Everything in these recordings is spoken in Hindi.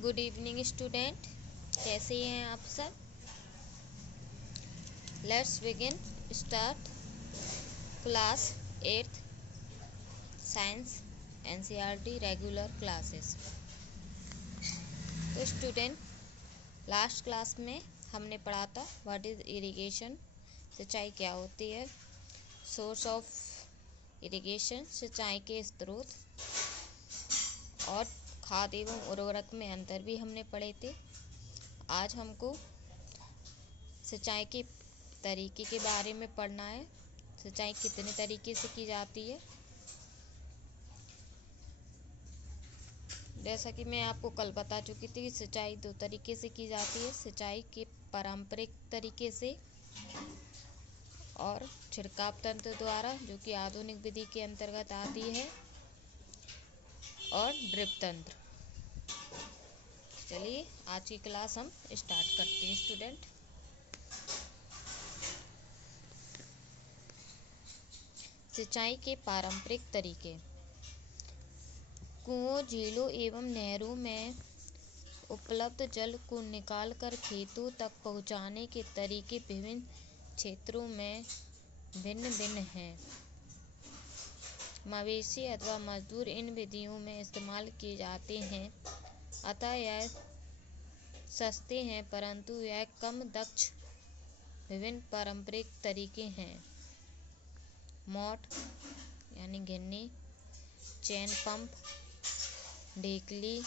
गुड इवनिंग स्टूडेंट, कैसे हैं आप सब। Let's begin start class 8th science NCERT regular classes. तो स्टूडेंट, लास्ट क्लास में हमने पढ़ा था व्हाट इज इरिगेशन, सिंचाई क्या होती है, सोर्स ऑफ इरिगेशन सिंचाई के स्रोत, और खाद एवं उर्वरक में अंतर भी हमने पढ़े थे। आज हमको सिंचाई के तरीके के बारे में पढ़ना है। सिंचाई कितने तरीके से की जाती है। जैसा कि मैं आपको कल बता चुकी थी कि सिंचाई दो तरीके से की जाती है, सिंचाई के पारंपरिक तरीके से और छिड़काव तंत्र द्वारा, जो कि आधुनिक विधि के अंतर्गत आती है, और ड्रिप तंत्र। चलिए आज की क्लास हम स्टार्ट करते हैं स्टूडेंट। सिंचाई के पारंपरिक तरीके। कुओं, झीलों एवं नहरों में उपलब्ध जल को निकालकर खेतों तक पहुंचाने के तरीके विभिन्न क्षेत्रों में भिन्न भिन्न हैं। मवेशी अथवा मजदूर इन विधियों में इस्तेमाल किए जाते हैं, अतः यह सस्ते हैं, परंतु यह कम दक्ष विभिन्न पारंपरिक तरीके हैं। मोट यानी घिन्नी, चैन पंप, ढेकली,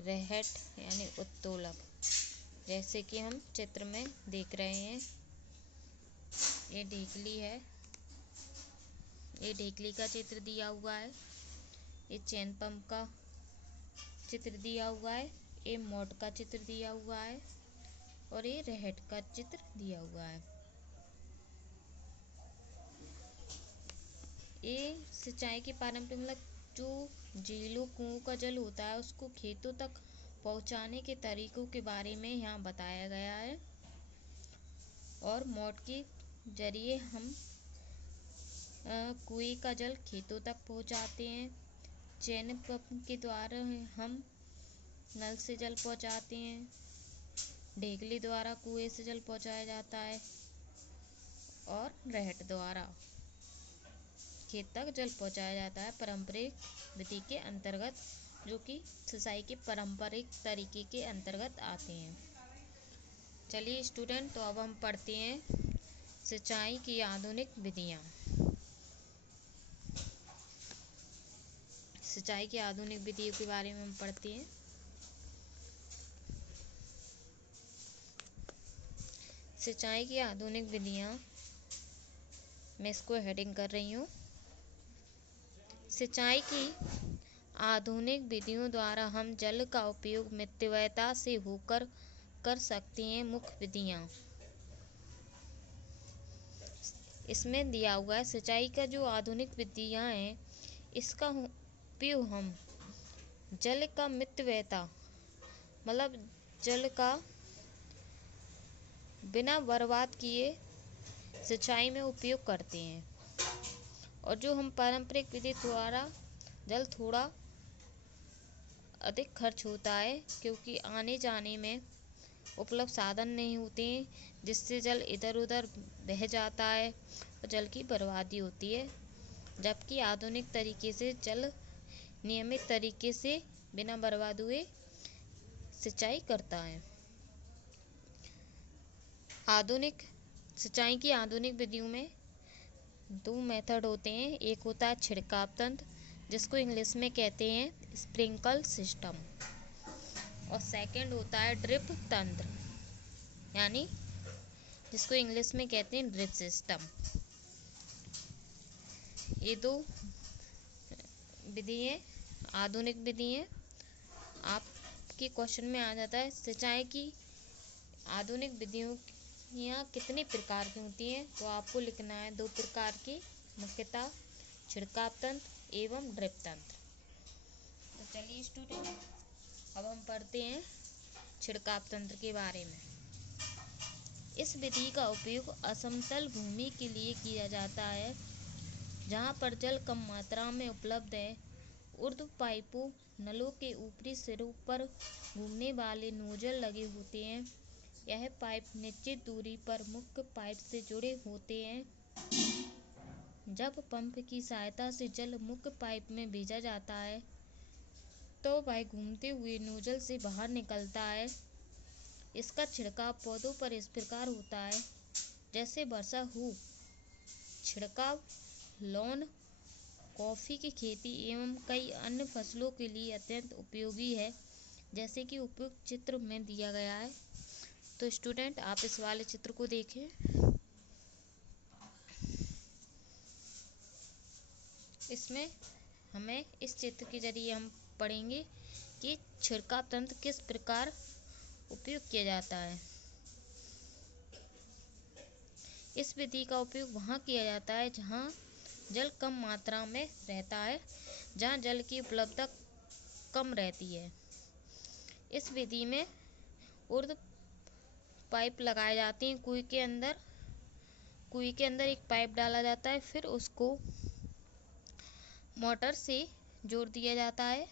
रहट यानी उत्तोलक, जैसे कि हम चित्र में देख रहे हैं। ये ढेकली है, ये ढेकली का चित्र दिया हुआ है। ये चैन पंप का चित्र दिया हुआ है। ये मोट का चित्र दिया हुआ है और ये रहट का चित्र दिया हुआ है। ये सिंचाई के पारंपरिक मतलब जो झीलों, कुओं का जल होता है उसको खेतों तक पहुंचाने के तरीकों के बारे में यहाँ बताया गया है। और मोट के जरिए हम कुएं का जल खेतों तक पहुंचाते हैं। चैन पंप के द्वारा हम नल से जल पहुंचाते हैं। ढेकली द्वारा कुएं से जल पहुंचाया जाता है और रहट द्वारा खेत तक जल पहुंचाया जाता है पारंपरिक विधि के अंतर्गत, जो कि सिंचाई के पारंपरिक तरीके के अंतर्गत आते हैं। चलिए स्टूडेंट, तो अब हम पढ़ते हैं सिंचाई की आधुनिक विधियां। सिंचाई की आधुनिक विधियों के बारे में हम पढ़ते हैं। सिंचाई की आधुनिक विधियां, मैं इसको हेडिंग कर रही हूँ। सिंचाई की आधुनिक विधियों द्वारा हम जल का उपयोग मितव्ययता से होकर कर सकते हैं। मुख्य विधियां इसमें दिया हुआ है। सिंचाई का जो आधुनिक विधियां हैं, इसका उपयोग हम जल का मितव्ययता मतलब जल का बिना बर्बाद किए सिंचाई में उपयोग करते हैं। और जो हम पारंपरिक विधि द्वारा जल थोड़ा अधिक खर्च होता है, क्योंकि आने जाने में उपलब्ध साधन नहीं होते हैं, जिससे जल इधर उधर बह जाता है और जल की बर्बादी होती है। जबकि आधुनिक तरीके से जल नियमित तरीके से बिना बर्बाद हुए सिंचाई करता है। आधुनिक सिंचाई की आधुनिक विधियों में दो मेथड होते हैं। एक होता है छिड़काव तंत्र, जिसको इंग्लिश में कहते हैं स्प्रिंकल सिस्टम, और सेकंड होता है ड्रिप तंत्र, यानी जिसको इंग्लिश में कहते हैं ड्रिप सिस्टम। ये दो विधि है, आधुनिक विधि है। आपके क्वेश्चन में आ जाता है सिंचाई की आधुनिक विधियों यहाँ कितने प्रकार की होती हैं, तो आपको लिखना है दो प्रकार की, मुख्यतः छिड़काव तंत्र एवं ड्रिप तंत्र। तो चलिए स्टूडेंट, अब हम पढ़ते हैं छिड़काव तंत्र के बारे में। इस विधि का उपयोग असमतल भूमि के लिए किया जाता है, जहाँ पर जल कम मात्रा में उपलब्ध है। ऊर्ध्व पाइपों नलों के ऊपरी सिरों पर घूमने वाले नोजल लगे होते हैं। यह पाइप निश्चित दूरी पर मुख्य पाइप से जुड़े होते हैं। जब पंप की सहायता से जल मुख्य पाइप में भेजा जाता है तो वह घूमते हुए नोजल से बाहर निकलता है। इसका छिड़काव पौधों पर इस प्रकार होता है जैसे वर्षा हो। छिड़काव लॉन, कॉफ़ी की खेती एवं कई अन्य फसलों के लिए अत्यंत उपयोगी है, जैसे कि उपयुक्त चित्र में दिया गया है। तो स्टूडेंट आप इस वाले चित्र को देखें। इसमें हमें इस चित्र के जरिए हम पढ़ेंगे कि छिड़काव तंत्र किस प्रकार उपयोग किया जाता है। इस विधि का उपयोग वहाँ किया जाता है जहाँ जल कम मात्रा में रहता है, जहाँ जल की उपलब्धता कम रहती है। इस विधि में ऊर्ध्व पाइप लगाए जाते हैं कुएं के अंदर। कुएं के अंदर एक पाइप डाला जाता है, फिर उसको मोटर से जोड़ दिया जाता है।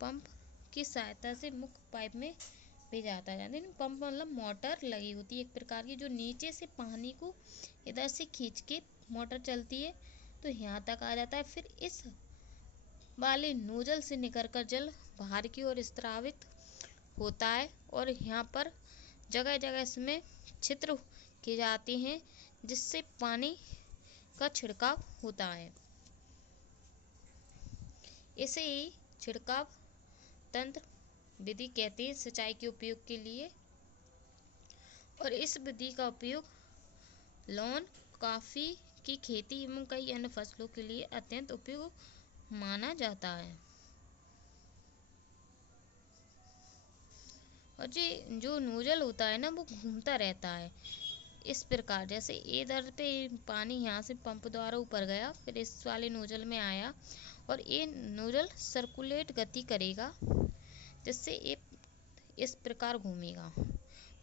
पंप की सहायता से मुख्य पाइप में भेजा जाता है। यानी पंप मतलब मोटर लगी होती है एक प्रकार की, जो नीचे से पानी को इधर से खींच के मोटर चलती है तो यहाँ तक आ जाता है। फिर इस वाले नोजल से निकलकर जल बाहर की ओर स्रावित होता है और यहाँ पर जगह जगह इसमें छिद्र किए जाते हैं जिससे पानी का छिड़काव होता है। इसे ही छिड़काव तंत्र विधि कहते हैं सिंचाई के उपयोग के लिए। और इस विधि का उपयोग लॉन, कॉफ़ी की खेती एवं कई अन्य फसलों के लिए अत्यंत उपयोगी माना जाता है। और ये जो नोजल होता है ना वो घूमता रहता है इस प्रकार, जैसे इधर पे पानी यहाँ से पंप द्वारा ऊपर गया, फिर इस वाले नोजल में आया और ये नोजल सर्कुलेट गति करेगा जिससे ये इस प्रकार घूमेगा।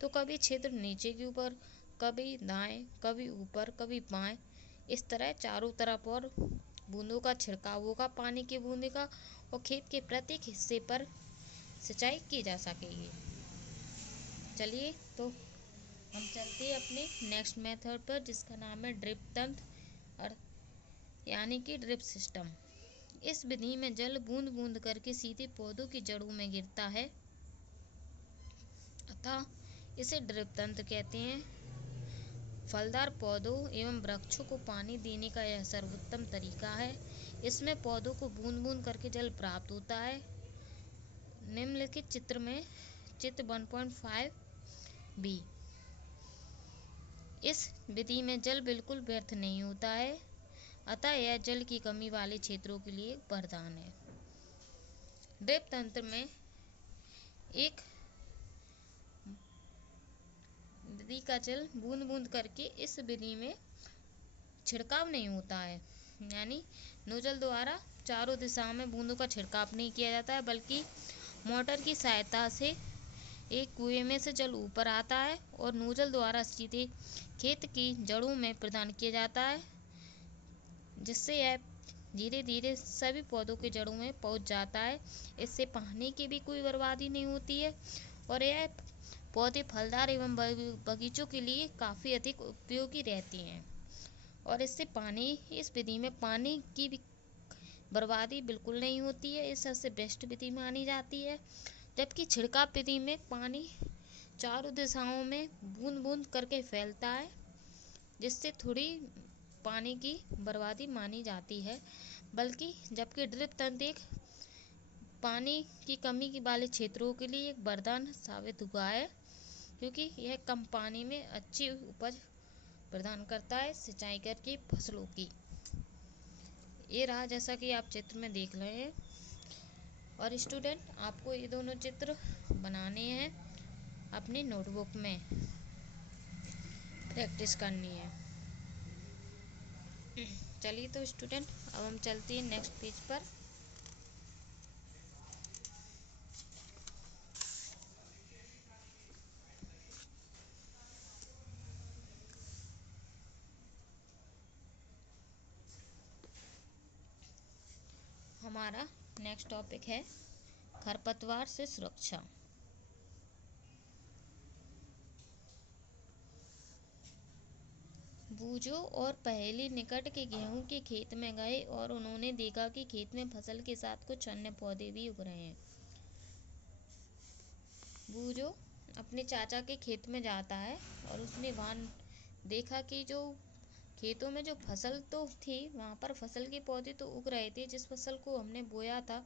तो कभी क्षेत्र नीचे के ऊपर, कभी दाएं, कभी ऊपर, कभी बाएं, इस तरह चारों तरफ और बूंदों का छिड़काव होगा पानी के बूंदे का, और खेत के प्रत्येक हिस्से पर सिंचाई की जा सकेगी। चलिए तो हम चलते हैं अपने नेक्स्ट मेथड पर, जिसका नाम है ड्रिप तंत्र और यानी कि ड्रिप सिस्टम। इस विधि में जल बूंद बूंद करके सीधे पौधों की जड़ों में गिरता है, अतः इसे ड्रिप तंत्र कहते हैं। फलदार पौधों एवं वृक्षों को पानी देने का यह सर्वोत्तम तरीका है। इसमें पौधों को बूंद बूंद करके जल प्राप्त होता है। निम्नलिखित चित्र में चित्र 1.5b, इस विधि में जल बिल्कुल व्यर्थ नहीं होता है, अतः यह जल की कमी वाले क्षेत्रों के लिए वरदान है। ड्रिप तंत्र में एक विधि का जल बूंद बूंद करके इस विधि में छिड़काव नहीं होता है, यानी नोजल द्वारा चारों दिशाओं में बूंदों का छिड़काव नहीं किया जाता है, बल्कि मोटर की सहायता से एक कुएं में से जल ऊपर आता है और नोजल द्वारा सीधे खेत की जड़ों में प्रदान किया जाता है, जिससे यह धीरे धीरे सभी पौधों के जड़ों में पहुंच जाता है। इससे पानी की भी कोई बर्बादी नहीं होती है और यह पौधे फलदार एवं बगीचों के लिए काफ़ी अधिक उपयोगी रहती हैं। और इससे पानी, इस विधि में पानी की भी बर्बादी बिल्कुल नहीं होती है, इस सबसे बेस्ट विधि मानी जाती है। जबकि छिड़काव विधि में पानी चारों दिशाओं में बूंद बूंद करके फैलता है, जिससे थोड़ी पानी की बर्बादी मानी जाती है। बल्कि जबकि ड्रिप तंत्र एक पानी की कमी वाले क्षेत्रों के लिए एक वरदान साबित हुआ है, क्योंकि यह कम पानी में अच्छी उपज प्रदान करता है सिंचाई करके फसलों की। ये रहा जैसा कि आप चित्र में देख रहे हैं। और स्टूडेंट आपको ये दोनों चित्र बनाने हैं, अपनी नोटबुक में प्रैक्टिस करनी है। चलिए तो स्टूडेंट अब हम चलते हैं नेक्स्ट पेज पर। हमारा नेक्स्ट टॉपिक है खरपतवार से सुरक्षा। बूझो और पहेली निकट के गेहूं के खेत में गए और उन्होंने देखा कि खेत में फसल के साथ कुछ अन्य पौधे भी उग रहे हैं। बूझो अपने चाचा के खेत में जाता है और उसने वहाँ देखा कि जो खेतों में जो फसल तो थी वहाँ पर फसल के पौधे तो उग रहे थे जिस फसल को हमने बोया था,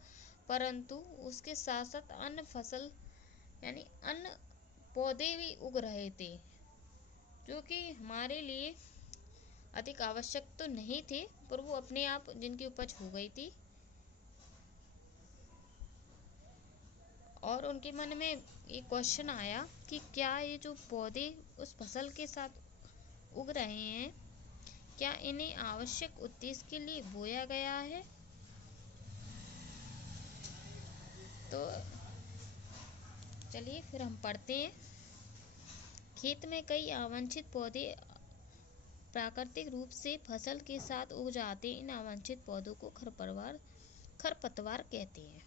परंतु उसके साथ साथ अन्य फसल यानी अन्य पौधे भी उग रहे थे जो कि हमारे लिए अधिक आवश्यक तो नहीं थे, पर वो अपने आप जिनकी उपज हो गई थी और उनके मन में एक क्वेश्चन आया कि क्या ये जो पौधे उस फसल के साथ उग रहे हैं, क्या इन्हें आवश्यक उद्देश्य के लिए बोया गया है। तो चलिए फिर हम पढ़ते हैं। खेत में कई अवांछित पौधे प्राकृतिक रूप से फसल के साथ उग जाते। इन अवांछित पौधों को खरपतवार कहते हैं।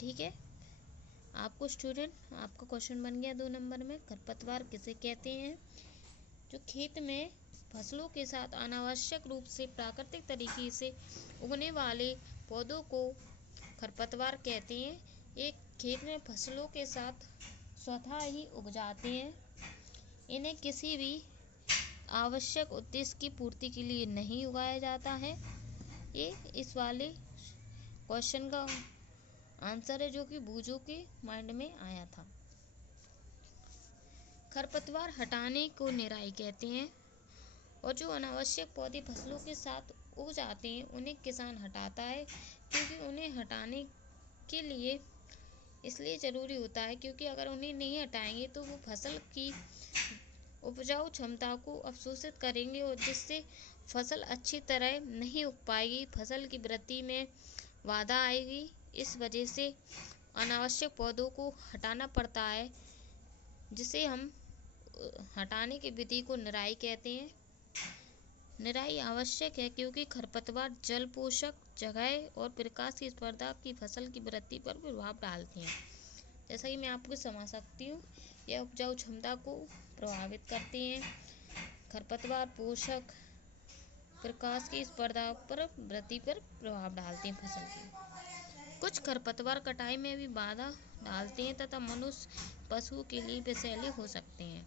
ठीक है, आपको स्टूडेंट आपका क्वेश्चन बन गया 2 नंबर में, खरपतवार किसे कहते हैं। जो खेत में फसलों के साथ अनावश्यक रूप से प्राकृतिक तरीके से उगने वाले पौधों को खरपतवार कहते हैं। एक खेत में फसलों के साथ स्वतः ही उग जाते हैं। इन्हें किसी भी आवश्यक उद्देश्य की पूर्ति के लिए नहीं उगाया जाता है। ये इस वाले क्वेश्चन का आंसर है जो कि बूझो के माइंड में आया था। खरपतवार हटाने को निराई कहते हैं और जो अनावश्यक पौधे फसलों के साथ उग जाते हैं उन्हें किसान हटाता है, क्योंकि उन्हें हटाने के लिए इसलिए ज़रूरी होता है क्योंकि अगर उन्हें नहीं हटाएंगे तो वो फसल की उपजाऊ क्षमता को अवशोषित करेंगे और जिससे फसल अच्छी तरह नहीं उग पाएगी, फसल की वृद्धि में बाधा आएगी। इस वजह से अनावश्यक पौधों को हटाना पड़ता है, जिसे हम हटाने की विधि को निराई कहते हैं। निराई आवश्यक है क्योंकि खरपतवार जल, पोषक, जगह और प्रकाश की स्पर्धा की फसल की वृद्धि पर प्रभाव डालते हैं। जैसा कि मैं आपको समझा सकती हूँ, यह उपजाऊ क्षमता को प्रभावित करते हैं। खरपतवार पोषक, प्रकाश की स्पर्धा पर वृद्धि पर प्रभाव डालते हैं फसल की। कुछ खरपतवार कटाई में भी बाधा डालते हैं तथा मनुष्य, पशुओं के लिए विषैले हो सकते हैं।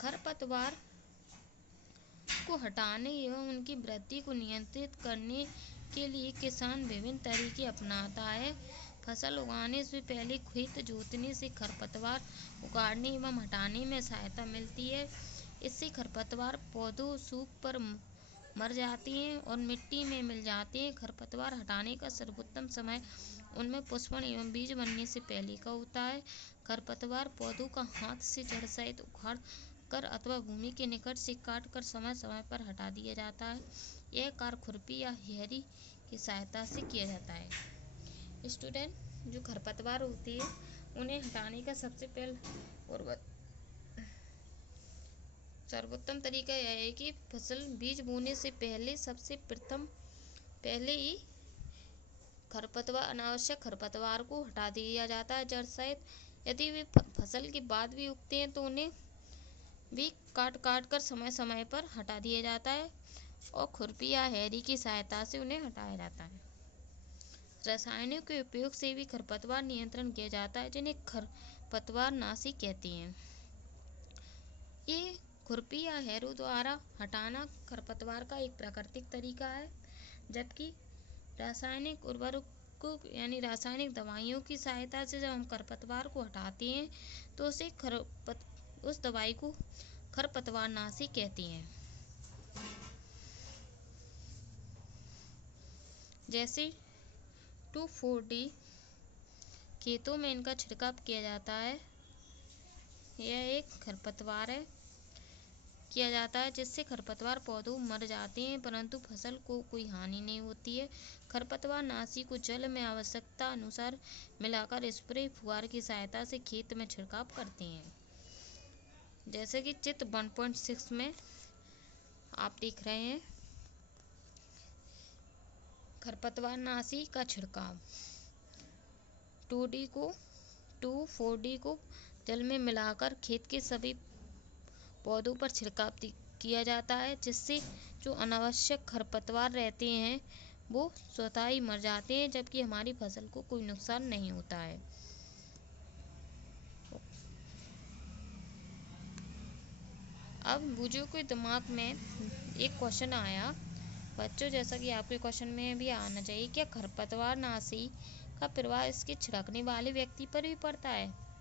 खरपतवार को हटाने एवं उनकी वृद्धि को नियंत्रित करने के लिए किसान विभिन्न तरीके अपनाता है। फसल उगाने से पहले खेत जोतने से खरपतवार उखाड़ने एवं हटाने में सहायता मिलती है। इससे खरपतवार पौधों सूख पर मर जाते हैं और मिट्टी में मिल जाते हैं। खरपतवार हटाने का सर्वोत्तम समय उनमें पुष्पन एवं बीज बनने से पहले का होता है। खरपतवार पौधों का हाथ से जड़ सहित उखाड़ कर अथवा भूमि के निकट से काट कर समय समय पर हटा दिया जाता है। यह कार्य खुरपी या हेहरी की सहायता से किया जाता है। स्टूडेंट, जो खरपतवार होती है उन्हें हटाने का सबसे पहले सर्वोत्तम तरीका यह है कि फसल बीज बोने से पहले सबसे पहले ही अनावश्यक खरपतवार को हटा दिया जाता है जड़ सहित। यदि वे फसल के बाद भी उगते हैं तो उन्हें भी काट कर समय समय पर हटा दिया जाता है और खुरपी या हेहरी की सहायता से उन्हें हटाया जाता है। रसायनों के उपयोग से भी खरपतवार नियंत्रण किया जाता है, जिन्हें खरपतवार नाशी कहते हैं। ये खुरपी या हेहरों द्वारा हटाना खरपतवार का एक प्राकृतिक तरीका है, जबकि रासायनिक उर्वरकों यानी रासायनिक दवाइयों की सहायता से जब हम खरपतवार को हटाते हैं तो उस दवाई को खरपतवार नाशी कहते हैं। जैसे 2,4-D खेतों में इनका छिड़काव किया जाता है। यह एक खरपतवार है किया जाता है जिससे खरपतवार पौधों मर जाते हैं, परंतु फसल को कोई हानि नहीं होती है। खरपतवार नाशी को जल में आवश्यकता अनुसार मिलाकर स्प्रे फुहार की सहायता से खेत में छिड़काव करते हैं। जैसे कि चित्र 1.6 में आप देख रहे हैं। खरपतवारनाशी का छिड़काव। 2,4-D को जल में मिलाकर खेत के सभी पौधों पर छिड़काव किया जाता है, जिससे जो अनावश्यक खरपतवार रहते हैं वो स्वतः ही मर जाते हैं, जबकि हमारी फसल को कोई नुकसान नहीं होता है। अब बुजुर्ग के दिमाग में एक क्वेश्चन आया बच्चों, जैसा कि आपके क्वेश्चन में भी आना चाहिए, क्या खरपतवारनाशी का प्रभाव इसके छिड़कने वाले व्यक्ति पर भी पड़ता है?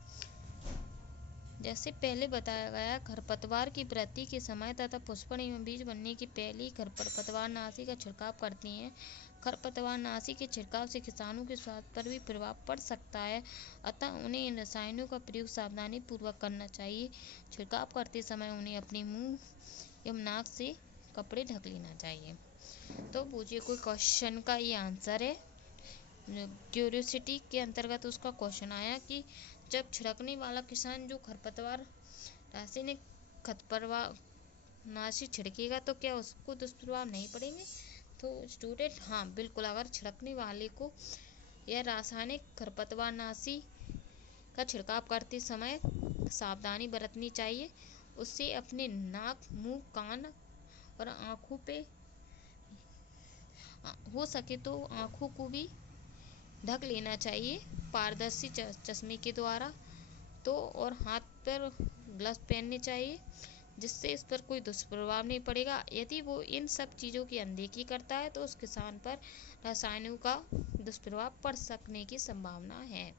जैसे पहले बताया गया, खरपतवार की वृद्धि के समय तथा पुष्पन एवं बीज बनने के पहले ही खरपतवारनाशी का छिड़काव करती हैं। खरपतवारनाशी के छिड़काव से किसानों के स्वास्थ्य पर भी प्रभाव पड़ सकता है, अतः उन्हें इन रसायनों का प्रयोग सावधानी पूर्वक करना चाहिए। छिड़काव करते समय उन्हें अपने मुंह एवं नाक से कपड़े ढक लेना चाहिए। तो पूछिए कोई क्वेश्चन का ये आंसर है। क्यूरियोसिटी के अंतर्गत उसका क्वेश्चन आया कि जब छिड़कने वाला किसान जो खरपतवार रासायनिक खरपतवारनाशी छिड़केगा तो क्या उसको दुष्प्रभाव नहीं पड़ेंगे? तो स्टूडेंट हाँ बिल्कुल, अगर छिड़कने वाले को यह रासायनिक खरपतवारनाशी का छिड़काव करते समय सावधानी बरतनी चाहिए। उससे अपने नाक, मुंह, कान और आँखों पे हो सके तो आँखों को भी ढक लेना चाहिए पारदर्शी चश्मे के द्वारा। तो और हाथ पर ग्लव्स पहनने चाहिए, जिससे इस पर कोई दुष्प्रभाव नहीं पड़ेगा। यदि वो इन सब चीज़ों की अनदेखी करता है तो उस किसान पर रसायनों का दुष्प्रभाव पड़ सकने की संभावना है।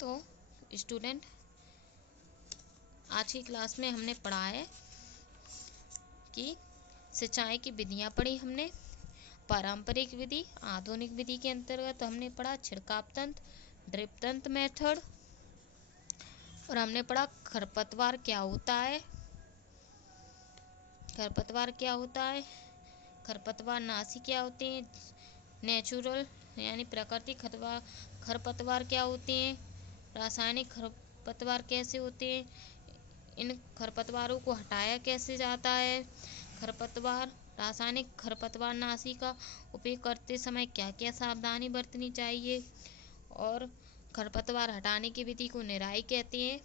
तो स्टूडेंट आज की क्लास में हमने पढ़ा है कि सिंचाई की विधियाँ पढ़ी हमने। पारंपरिक विधि, आधुनिक विधि के अंतर्गत हमने पढ़ा छिड़काव तंत्र, ड्रिप तंत्र मेथड, और हमने पढ़ा खरपतवार क्या होता है, खरपतवारनाशी क्या होते हैं, नेचुरल यानी प्राकृतिक खरपतवार क्या होते हैं, रासायनिक खरपतवार कैसे होते हैं, इन खरपतवारों को हटाया कैसे जाता है, रासायनिक खरपतवारनाशी का उपयोग करते समय क्या क्या सावधानी बरतनी चाहिए, और खरपतवार हटाने की विधि को निराई कहते हैं,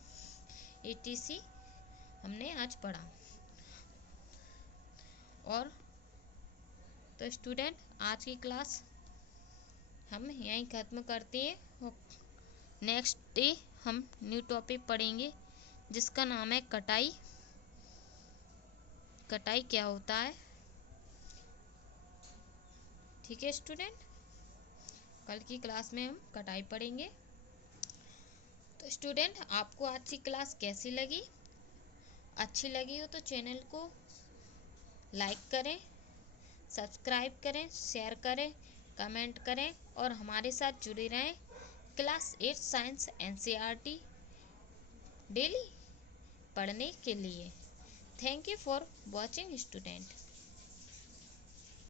etc हमने आज पढ़ा। और तो स्टूडेंट आज की क्लास हम यहीं ख़त्म करते हैं। नेक्स्ट डे हम न्यू टॉपिक पढ़ेंगे जिसका नाम है कटाई। कटाई क्या होता है? ठीक है स्टूडेंट, कल की क्लास में हम कटाई पढ़ेंगे। तो स्टूडेंट आपको आज की क्लास कैसी लगी? अच्छी लगी हो तो चैनल को लाइक करें, सब्सक्राइब करें, शेयर करें, कमेंट करें और हमारे साथ जुड़े रहें क्लास 8 साइंस NCERT डेली पढ़ने के लिए। Thank you for watching student.